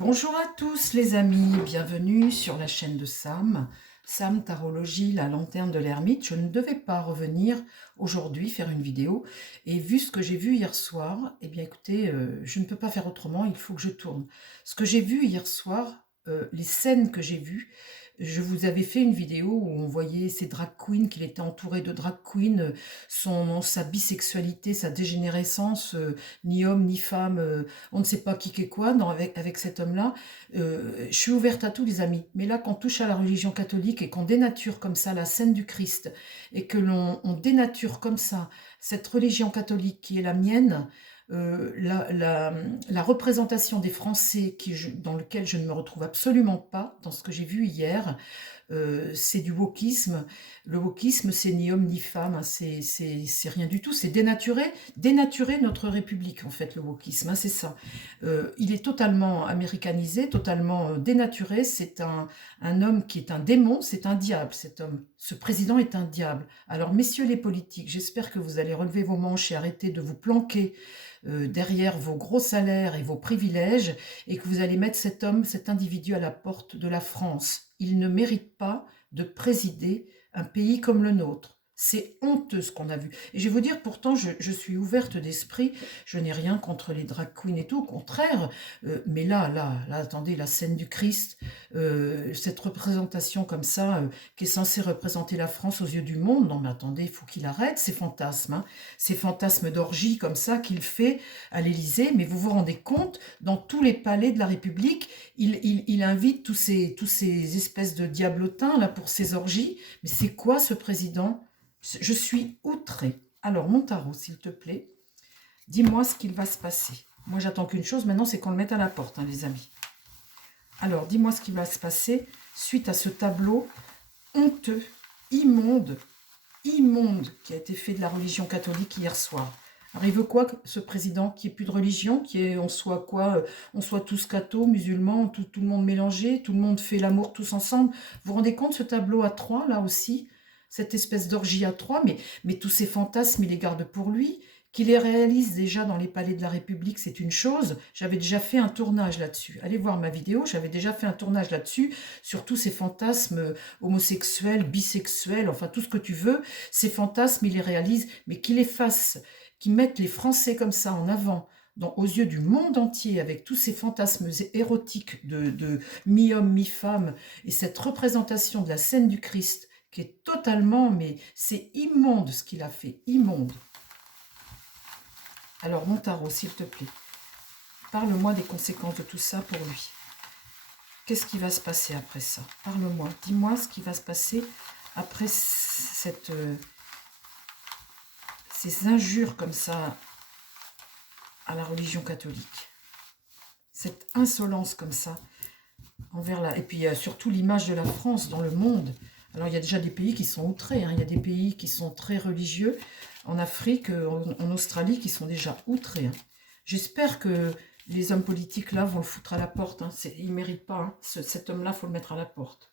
Bonjour à tous les amis, bienvenue sur la chaîne de Sam. Sam Tarologie, la lanterne de l'ermite. Je ne devais pas revenir aujourd'hui faire une vidéo et vu ce que j'ai vu hier soir, eh bien écoutez, je ne peux pas faire autrement, il faut que je tourne. Ce que j'ai vu hier soir, les scènes que j'ai vues, je vous avais fait une vidéo où on voyait ces drag queens, qu'il était entouré de drag queens, sa bisexualité, sa dégénérescence, ni homme ni femme, on ne sait pas qui qu'est quoi avec cet homme-là. Je suis ouverte à tous les amis, mais là, quand on touche à la religion catholique et qu'on dénature comme ça la scène du Christ, et que l'on dénature comme ça cette religion catholique qui est la mienne, la représentation des Français dans lequel je ne me retrouve absolument pas, dans ce que j'ai vu hier, c'est du wokisme. Le wokisme, c'est ni homme ni femme, hein, c'est rien du tout. C'est dénaturer notre République, en fait, le wokisme, hein, c'est ça. Il est totalement américanisé, totalement dénaturé. C'est un homme qui est un démon, c'est un diable, cet homme. Ce président est un diable. Alors, messieurs les politiques, j'espère que vous allez relever vos manches et arrêter de vous planquer derrière vos gros salaires et vos privilèges, et que vous allez mettre cet homme, cet individu à la porte de la France. Il ne mérite pas de présider un pays comme le nôtre. C'est honteux ce qu'on a vu. Et je vais vous dire, pourtant, je suis ouverte d'esprit, je n'ai rien contre les drag queens et tout, au contraire. Mais là, attendez, la scène du Christ, cette représentation comme ça, qui est censée représenter la France aux yeux du monde, non mais attendez, il faut qu'il arrête ces fantasmes d'orgie comme ça qu'il fait à l'Élysée. Mais vous vous rendez compte, dans tous les palais de la République, il invite tous ces espèces de diablotins là pour ses orgies. Mais c'est quoi ce président? Je suis outrée. Alors, Montaro, s'il te plaît, dis-moi ce qu'il va se passer. Moi, j'attends qu'une chose maintenant, c'est qu'on le mette à la porte, hein, les amis. Alors, dis-moi ce qui va se passer suite à ce tableau honteux, immonde, qui a été fait de la religion catholique hier soir. Alors, il veut quoi, ce président? Qu'il n'y ait plus de religion, on soit quoi, on soit tous cathos, musulmans, tout le monde mélangé, tout le monde fait l'amour tous ensemble. Vous vous rendez compte, ce tableau à trois, là aussi, cette espèce d'orgie à trois, mais tous ces fantasmes, il les garde pour lui. Qu'il les réalise déjà dans les palais de la République, c'est une chose. J'avais déjà fait un tournage là-dessus. Allez voir ma vidéo, j'avais déjà fait un tournage là-dessus, sur tous ces fantasmes homosexuels, bisexuels, enfin tout ce que tu veux. Ces fantasmes, il les réalise, mais qu'il les fasse, qu'ils mettent les Français comme ça en avant, aux yeux du monde entier, avec tous ces fantasmes érotiques de mi-homme, mi-femme, et cette représentation de la scène du Christ, qui est totalement, mais c'est immonde ce qu'il a fait, immonde. Alors, Montaro, s'il te plaît, parle-moi des conséquences de tout ça pour lui. Qu'est-ce qui va se passer après ça? Parle-moi, dis-moi ce qui va se passer après ces injures comme ça à la religion catholique. Cette insolence comme ça envers la... Et puis, il y a surtout l'image de la France dans le monde. Alors, il y a déjà des pays qui sont outrés, hein. Il y a des pays qui sont très religieux, en Afrique, en Australie, qui sont déjà outrés, hein. J'espère que les hommes politiques, là, vont le foutre à la porte, hein. Il ne mérite pas, hein. Cet homme-là, il faut le mettre à la porte.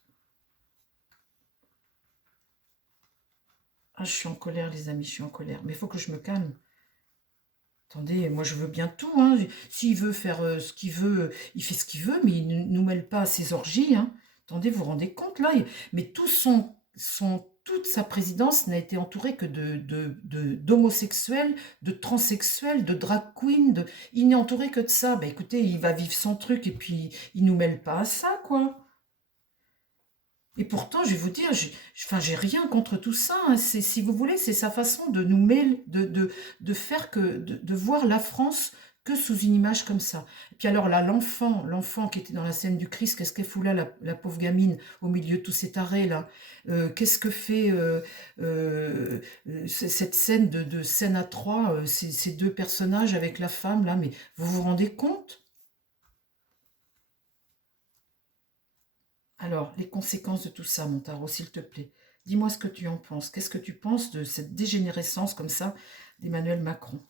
Ah, je suis en colère, les amis, je suis en colère. Mais il faut que je me calme. Attendez, moi je veux bien tout, hein. S'il veut faire ce qu'il veut, il fait ce qu'il veut, mais il ne nous mêle pas à ses orgies, hein. Attendez, vous vous rendez compte là? Mais toute sa présidence n'a été entourée que d'homosexuels, de transsexuels, de drag queens. Il n'est entouré que de ça. Bah écoutez, il va vivre son truc et puis il nous mêle pas à ça, quoi. Et pourtant, je vais vous dire, j'ai rien contre tout ça, hein. Si vous voulez, c'est sa façon de nous mêler, de faire de voir la France que sous une image comme ça. Et puis alors là, l'enfant qui était dans la scène du Christ, qu'est-ce qu'elle fout là, la pauvre gamine, au milieu de tous ces tarés là? Qu'est-ce que fait cette scène de scène à trois, ces deux personnages avec la femme là? Mais vous vous rendez compte? Alors, les conséquences de tout ça, Montaro, s'il te plaît, dis-moi ce que tu en penses. Qu'est-ce que tu penses de cette dégénérescence comme ça d'Emmanuel Macron?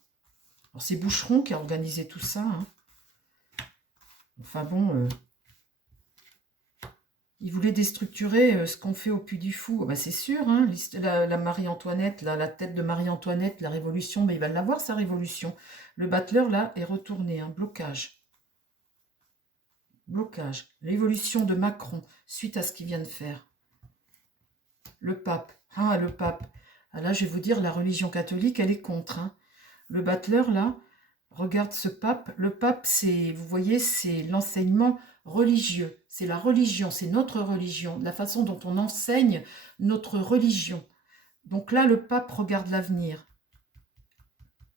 Alors, c'est Boucheron qui a organisé tout ça, hein. Enfin bon, il voulait déstructurer ce qu'on fait au Puy du Fou. Ben, c'est sûr, hein, la Marie-Antoinette, la tête de Marie-Antoinette, la révolution, mais il va l'avoir, sa révolution. Le battleur, là, est retourné, un blocage. blocage. L'évolution de Macron suite à ce qu'il vient de faire. Le pape. Ah, le pape. Ah, là, je vais vous dire, la religion catholique, elle est contre. Hein. Le battleur, là, regarde ce pape. Le pape, c'est, vous voyez, c'est l'enseignement religieux. C'est la religion, c'est notre religion, la façon dont on enseigne notre religion. Donc là, le pape regarde l'avenir.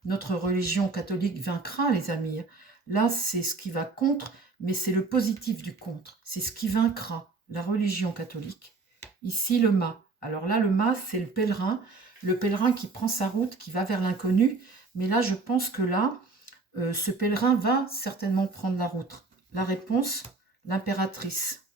Notre religion catholique vaincra, les amis. Là, c'est ce qui va contre, mais c'est le positif du contre. C'est ce qui vaincra, la religion catholique. Ici, le mât. Alors là, le mât, c'est le pèlerin qui prend sa route, qui va vers l'inconnu. Mais là, je pense que là, ce pèlerin va certainement prendre la route. La réponse, l'impératrice.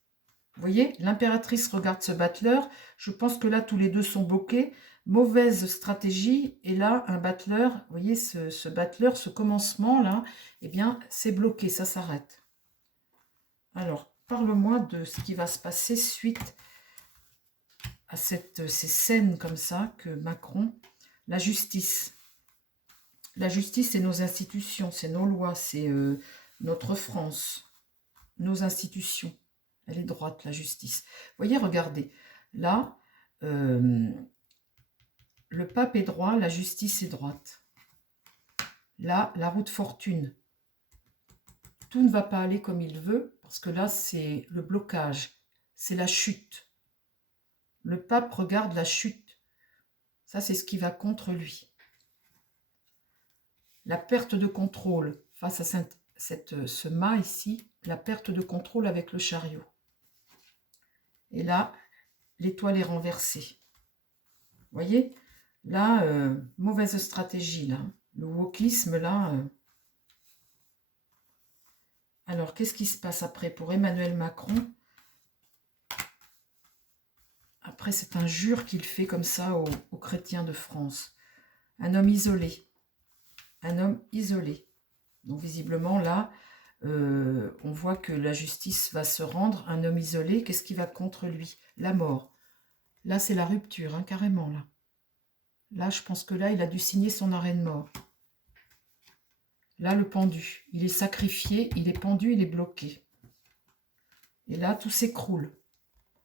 Vous voyez, l'impératrice regarde ce battleur. Je pense que là, tous les deux sont bloqués. Mauvaise stratégie. Et là, un battleur, vous voyez, ce battleur, ce commencement-là, eh bien, c'est bloqué, ça s'arrête. Alors, parle-moi de ce qui va se passer suite à ces scènes comme ça que Macron... La justice. La justice, c'est nos institutions, c'est nos lois, c'est notre France, nos institutions. Elle est droite, la justice. Vous voyez, regardez. Là, le pape est droit, la justice est droite. Là, la roue de fortune. Tout ne va pas aller comme il veut, parce que là, c'est le blocage, c'est la chute. Le pape regarde la chute. Ça, c'est ce qui va contre lui. La perte de contrôle face à ce mât ici, la perte de contrôle avec le chariot. Et là, l'étoile est renversée. Vous voyez, là, mauvaise stratégie, là. Le wokisme, là. Alors, qu'est-ce qui se passe après pour Emmanuel Macron? Après, c'est un jure qu'il fait comme ça aux chrétiens de France. Un homme isolé. Un homme isolé. Donc, visiblement, là, on voit que la justice va se rendre. Un homme isolé, qu'est-ce qui va contre lui? La mort. Là, c'est la rupture, hein, carrément, là. Là, je pense que là, il a dû signer son arrêt de mort. Là, le pendu. Il est sacrifié, il est pendu, il est bloqué. Et là, tout s'écroule.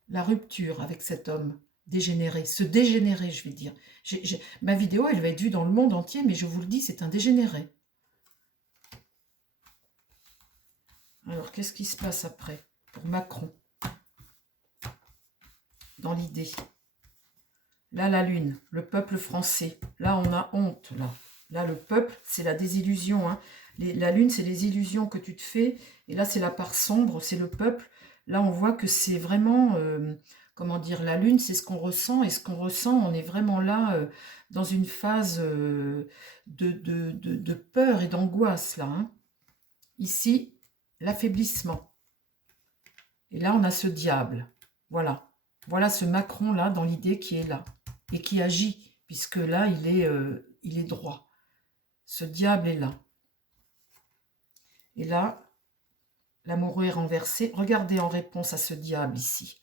La rupture avec cet homme dégénéré. Ce dégénéré, je vais dire. Ma vidéo, elle va être vue dans le monde entier, mais je vous le dis, c'est un dégénéré. Alors, qu'est-ce qui se passe après pour Macron? Dans l'idée. Là, la lune, le peuple français. Là, on a honte, là. Là, le peuple, c'est la désillusion. Hein. La lune, c'est les illusions que tu te fais. Et là, c'est la part sombre, c'est le peuple. Là, on voit que c'est vraiment, comment dire, la lune, c'est ce qu'on ressent. Et ce qu'on ressent, on est vraiment là, dans une phase de peur et d'angoisse, là. Hein. Ici, l'affaiblissement. Et là, on a ce diable. Voilà. Voilà ce Macron-là, dans l'idée qui est là. Et qui agit, puisque là, il est droit. Ce diable est là. Et là, l'amoureux est renversé. Regardez en réponse à ce diable ici.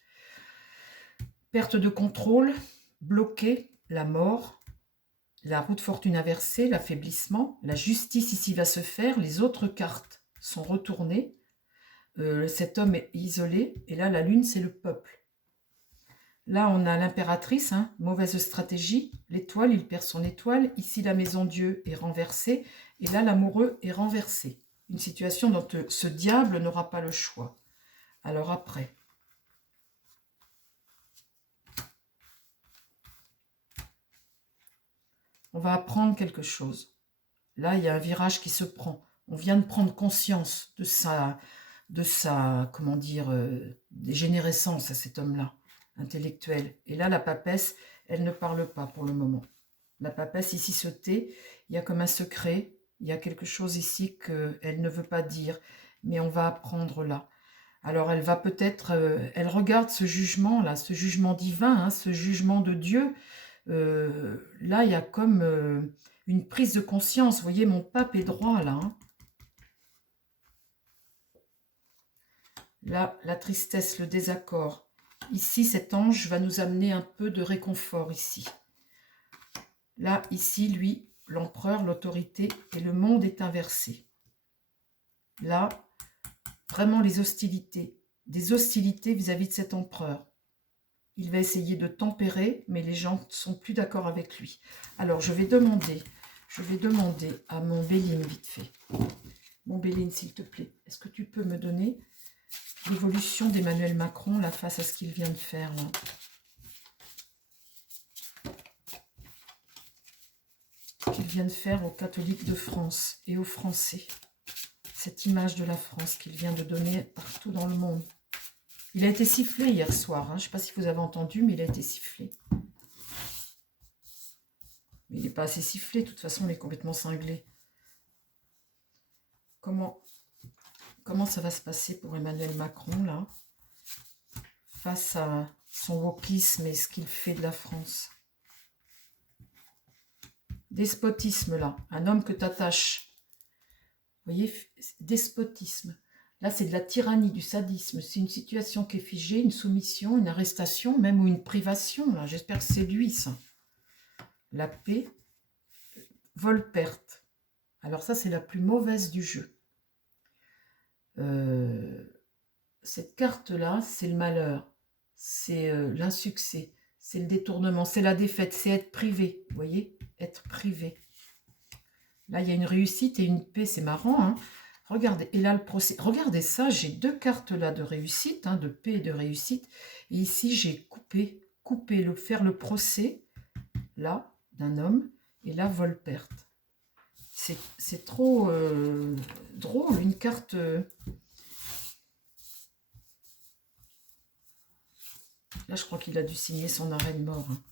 Perte de contrôle, bloqué, la mort, la roue de fortune inversée, l'affaiblissement. La justice ici va se faire. Les autres cartes sont retournées. Cet homme est isolé. Et là, la lune, c'est le peuple. Là, on a l'impératrice, hein, mauvaise stratégie. L'étoile, il perd son étoile. Ici, la maison Dieu est renversée. Et là, l'amoureux est renversé. Une situation dont ce diable n'aura pas le choix. Alors après. On va apprendre quelque chose. Là, il y a un virage qui se prend. On vient de prendre conscience de sa comment dire, dégénérescence à cet homme-là. Intellectuelle. Et là, la papesse, elle ne parle pas pour le moment. La papesse ici se tait, il y a comme un secret, il y a quelque chose ici qu'elle ne veut pas dire, mais on va apprendre là. Alors elle va peut-être, elle regarde ce jugement-là, ce jugement divin, hein, ce jugement de Dieu. Là, il y a comme une prise de conscience. Vous voyez, mon pape est droit là. Hein. Là, la tristesse, le désaccord. Ici, cet ange va nous amener un peu de réconfort ici. Là, ici, lui, l'empereur, l'autorité, et le monde est inversé. Là, vraiment les hostilités, des hostilités vis-à-vis de cet empereur. Il va essayer de tempérer, mais les gens ne sont plus d'accord avec lui. Alors, je vais demander à mon Béline, vite fait. Mon Béline, s'il te plaît, est-ce que tu peux me donner l'évolution d'Emmanuel Macron, là, face à ce qu'il vient de faire, là? Qu'il vient de faire aux catholiques de France et aux Français. Cette image de la France qu'il vient de donner partout dans le monde. Il a été sifflé hier soir, hein. Je ne sais pas si vous avez entendu, mais il a été sifflé. Mais il n'est pas assez sifflé, de toute façon, il est complètement cinglé. Comment ça va se passer pour Emmanuel Macron, là, face à son wokisme et ce qu'il fait de la France? Despotisme, là, un homme que t'attaches. Vous voyez, despotisme. Là, c'est de la tyrannie, du sadisme. C'est une situation qui est figée, une soumission, une arrestation, même ou une privation. Là, j'espère que c'est lui, ça. La paix, vol-perte. Alors ça, c'est la plus mauvaise du jeu. Cette carte-là, c'est le malheur, c'est l'insuccès, c'est le détournement, c'est la défaite, c'est être privé, vous voyez, être privé. Là, il y a une réussite et une paix, c'est marrant, hein. Regardez, et là, le procès, regardez ça, j'ai deux cartes là de réussite, hein, de paix et de réussite, et ici, j'ai coupé, faire le procès, là, d'un homme, et là, vol-perte. C'est trop drôle, une carte... Là, je crois qu'il a dû signer son arrêt de mort, hein,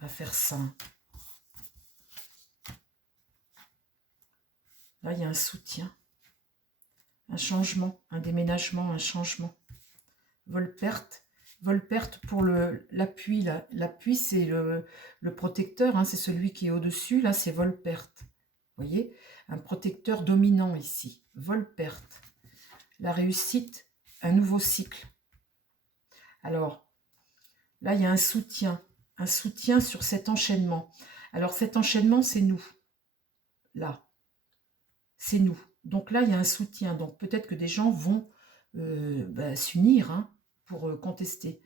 à faire ça. Là, il y a un soutien, un changement, un déménagement, un changement. Vol-perte pour l'appui. L'appui, c'est le protecteur, hein, c'est celui qui est au-dessus. Là, c'est vol-perte. Vous voyez, un protecteur dominant ici. Vol-perte. La réussite, un nouveau cycle. Alors, là, il y a un soutien sur cet enchaînement. Alors, cet enchaînement, c'est nous. Là, c'est nous. Donc là, il y a un soutien. Donc, peut-être que des gens vont s'unir, hein, pour contester.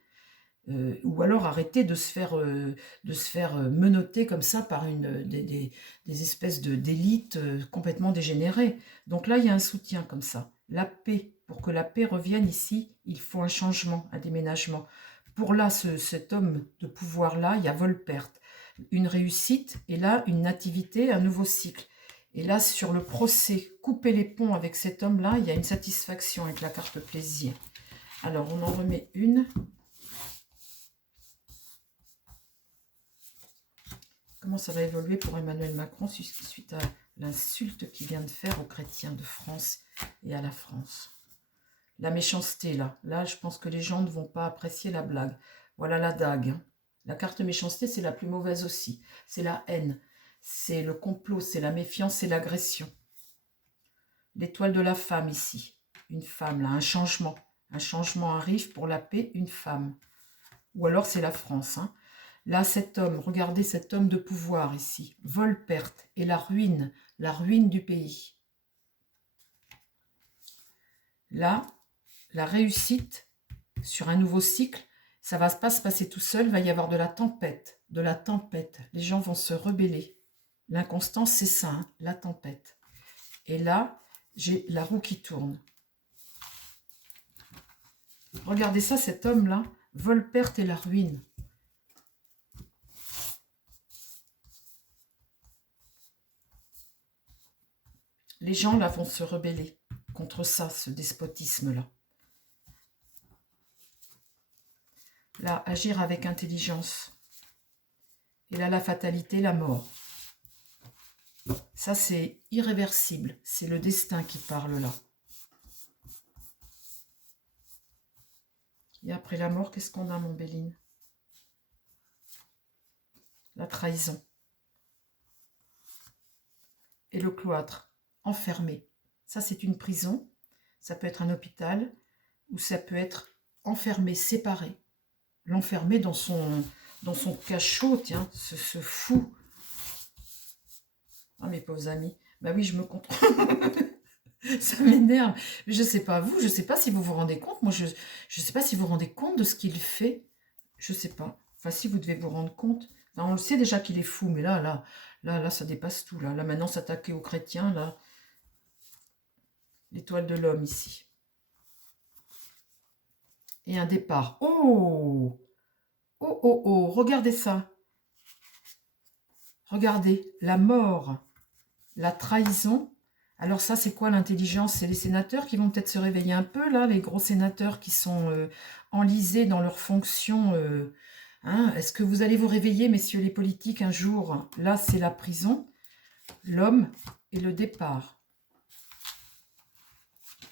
Ou alors arrêter de se faire menotter comme ça par des espèces d'élites complètement dégénérées. Donc là, il y a un soutien comme ça. La paix, pour que la paix revienne ici, il faut un changement, un déménagement. Pour là, cet homme de pouvoir-là, il y a vol-perte, une réussite, et là, une nativité, un nouveau cycle. Et là, sur le procès, couper les ponts avec cet homme-là, il y a une satisfaction avec la carte plaisir. Alors, on en remet une. Comment ça va évoluer pour Emmanuel Macron suite à l'insulte qu'il vient de faire aux chrétiens de France et à la France? La méchanceté, là. Là, je pense que les gens ne vont pas apprécier la blague. Voilà la dague. La carte méchanceté, c'est la plus mauvaise aussi. C'est la haine, c'est le complot, c'est la méfiance, c'est l'agression. L'étoile de la femme ici. Une femme, là, un changement. Un changement arrive pour la paix, une femme. Ou alors c'est la France, hein. Là, cet homme, regardez cet homme de pouvoir ici, vol-perte et la ruine du pays. Là, la réussite sur un nouveau cycle, ça ne va pas se passer tout seul, il va y avoir de la tempête, Les gens vont se rebeller. L'inconstance, c'est ça, hein, la tempête. Et là, j'ai la roue qui tourne. Regardez ça, cet homme-là, vol-perte et la ruine. Les gens, là, vont se rebeller contre ça, ce despotisme-là. Là, agir avec intelligence. Et là, la fatalité, la mort. Ça, c'est irréversible. C'est le destin qui parle là. Et après la mort, qu'est-ce qu'on a, mon Béline? La trahison. Et le cloître. Enfermé. Ça, c'est une prison. Ça peut être un hôpital. Ou ça peut être enfermé, séparé. L'enfermer dans son cachot, tiens, ce fou. Ah, mes pauvres amis. Bah oui, je me contrôle. Ça m'énerve. Mais je sais pas vous, je sais pas si vous vous rendez compte. Moi, je sais pas si vous vous rendez compte de ce qu'il fait. Je sais pas. Enfin, si vous devez vous rendre compte. Non, on le sait déjà qu'il est fou, mais là, ça dépasse tout. Là, maintenant, s'attaquer aux chrétiens, là, l'étoile de l'homme ici. Et un départ. Oh! Oh, oh, oh, regardez ça. Regardez, la mort, la trahison. Alors ça, c'est quoi l'intelligence? C'est les sénateurs qui vont peut-être se réveiller un peu, là, les gros sénateurs qui sont enlisés dans leurs fonctions. Hein. Est-ce que vous allez vous réveiller, messieurs les politiques, un jour? Là, c'est la prison, l'homme et le départ.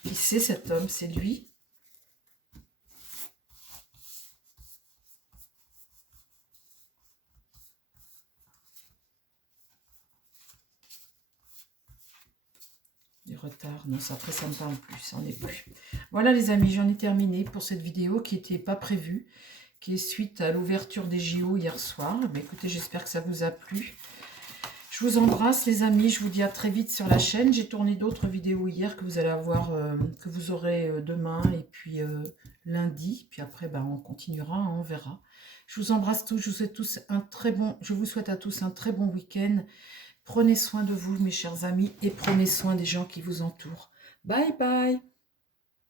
Qui c'est cet homme? C'est lui. Du retard, non, ça, après ça me parle plus, ça en est plus. Voilà les amis, j'en ai terminé pour cette vidéo qui n'était pas prévue, qui est suite à l'ouverture des JO hier soir. Ben, écoutez, j'espère que ça vous a plu. Je vous embrasse les amis, je vous dis à très vite sur la chaîne. J'ai tourné d'autres vidéos hier que vous allez avoir, que vous aurez demain et puis lundi. Puis après, ben, on continuera, hein, on verra. Je vous embrasse tous, je vous souhaite tous un très bon, je vous souhaite à tous un très bon week-end. Prenez soin de vous, mes chers amis, et prenez soin des gens qui vous entourent. Bye bye!